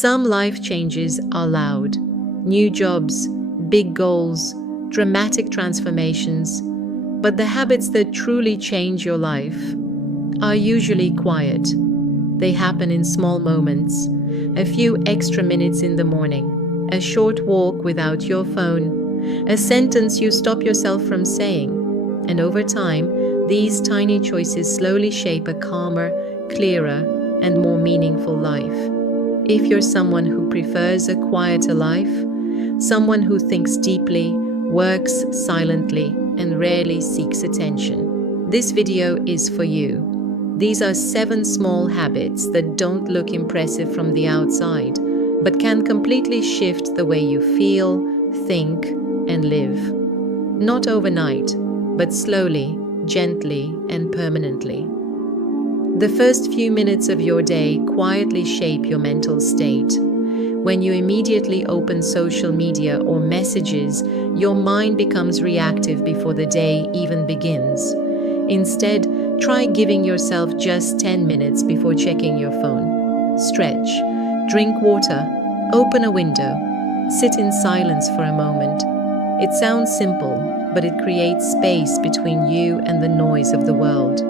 Some life changes are loud. New jobs, big goals, dramatic transformations. But the habits that truly change your life are usually quiet. They happen in small moments, a few extra minutes in the morning, a short walk without your phone, a sentence you stop yourself from saying. And over time, these tiny choices slowly shape a calmer, clearer, and more meaningful life. If you're someone who prefers a quieter life, someone who thinks deeply, works silently, and rarely seeks attention, this video is for you. These are 7 small habits that don't look impressive from the outside, but can completely shift the way you feel, think, and live. Not overnight, but slowly, gently, and permanently. The first few minutes of your day quietly shape your mental state. When you immediately open social media or messages, your mind becomes reactive before the day even begins. Instead, try giving yourself just 10 minutes before checking your phone. Stretch, drink water, open a window, sit in silence for a moment. It sounds simple, but it creates space between you and the noise of the world.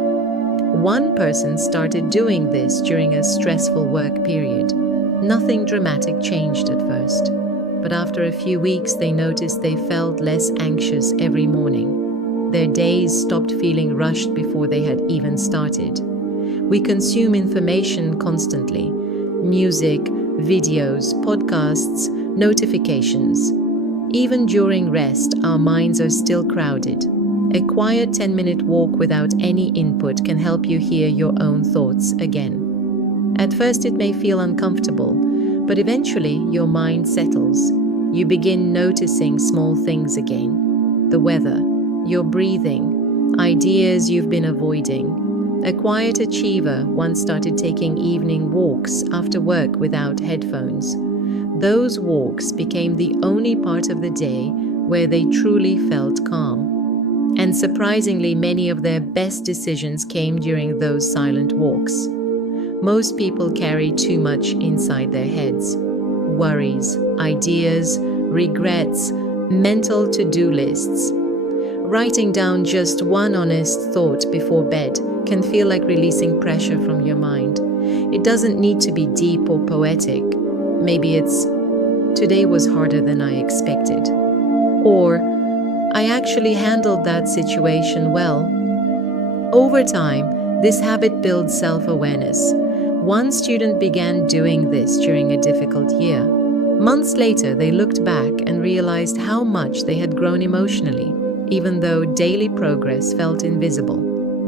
One person started doing this during a stressful work period. Nothing dramatic changed at first, but after a few weeks they noticed they felt less anxious every morning. Their days stopped feeling rushed before they had even started. We consume information constantly: music, videos, podcasts, notifications. Even during rest, our minds are still crowded. A quiet 10-minute walk without any input can help you hear your own thoughts again. At first it may feel uncomfortable, but eventually your mind settles. You begin noticing small things again: the weather, your breathing, ideas you've been avoiding. A quiet achiever once started taking evening walks after work without headphones. Those walks became the only part of the day where they truly felt calm. And surprisingly, many of their best decisions came during those silent walks. Most people carry too much inside their heads: worries, ideas, regrets, mental to-do lists. Writing down just one honest thought before bed can feel like releasing pressure from your mind. It doesn't need to be deep or poetic. Maybe it's, "Today was harder than I expected," or "I actually handled that situation well." Over time, this habit builds self-awareness. One student began doing this during a difficult year. Months later, they looked back and realized how much they had grown emotionally, even though daily progress felt invisible.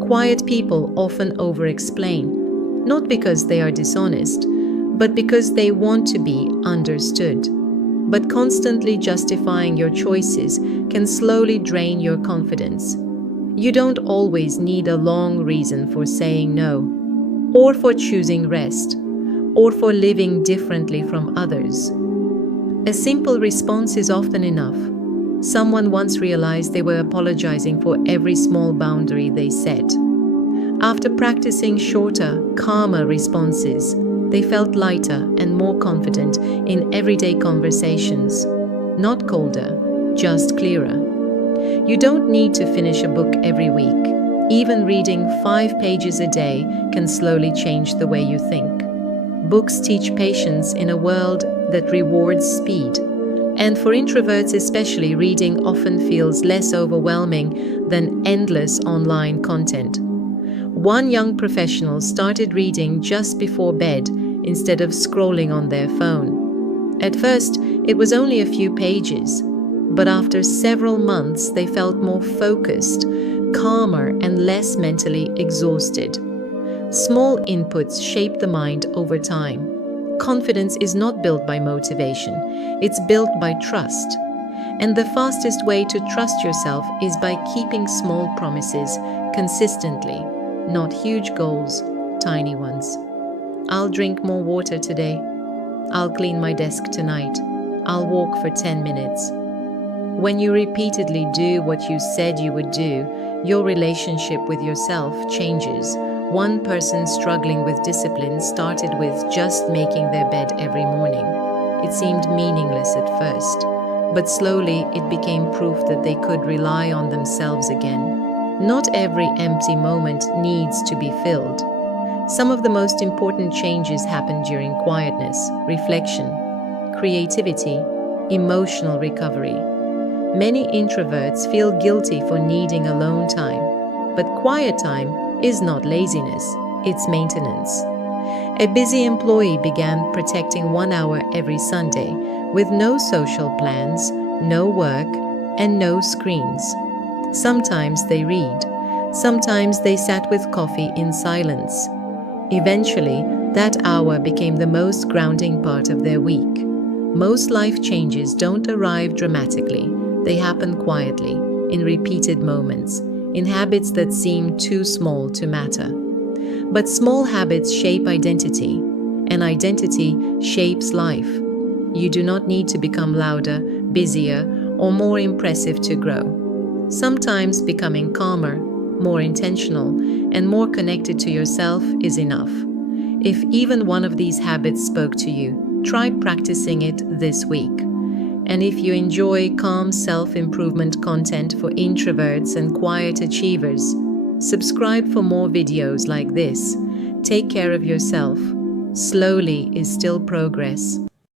Quiet people often over-explain, not because they are dishonest, but because they want to be understood. But constantly justifying your choices can slowly drain your confidence. You don't always need a long reason for saying no, or for choosing rest, or for living differently from others. A simple response is often enough. Someone once realized they were apologizing for every small boundary they set. After practicing shorter, calmer responses, they felt lighter and more confident in everyday conversations. Not colder, just clearer. You don't need to finish a book every week. Even reading 5 pages a day can slowly change the way you think. Books teach patience in a world that rewards speed. And for introverts especially, reading often feels less overwhelming than endless online content. One young professional started reading just before bed instead of scrolling on their phone. At first, it was only a few pages, but after several months, they felt more focused, calmer, and less mentally exhausted. Small inputs shape the mind over time. Confidence is not built by motivation, it's built by trust. And the fastest way to trust yourself is by keeping small promises consistently. Not huge goals, tiny ones. I'll drink more water today. I'll clean my desk tonight. I'll walk for 10 minutes. When you repeatedly do what you said you would do, your relationship with yourself changes. One person struggling with discipline started with just making their bed every morning. that seemed meaningless at first, but slowly it became proof that they could rely on themselves again. Not every empty moment needs to be filled. Some of the most important changes happen during quietness, reflection, creativity, emotional recovery. Many introverts feel guilty for needing alone time, but quiet time is not laziness, it's maintenance. A busy employee began protecting 1 hour every Sunday with no social plans, no work, and no screens. Sometimes they read, sometimes they sat with coffee in silence. Eventually, that hour became the most grounding part of their week. Most life changes don't arrive dramatically, they happen quietly, in repeated moments, in habits that seem too small to matter. But small habits shape identity, and identity shapes life. You do not need to become louder, busier, or more impressive to grow. Sometimes becoming calmer, more intentional, and more connected to yourself is enough. If even one of these habits spoke to you, try practicing it this week. And if you enjoy calm self-improvement content for introverts and quiet achievers, subscribe for more videos like this. Take care of yourself. Slowly is still progress.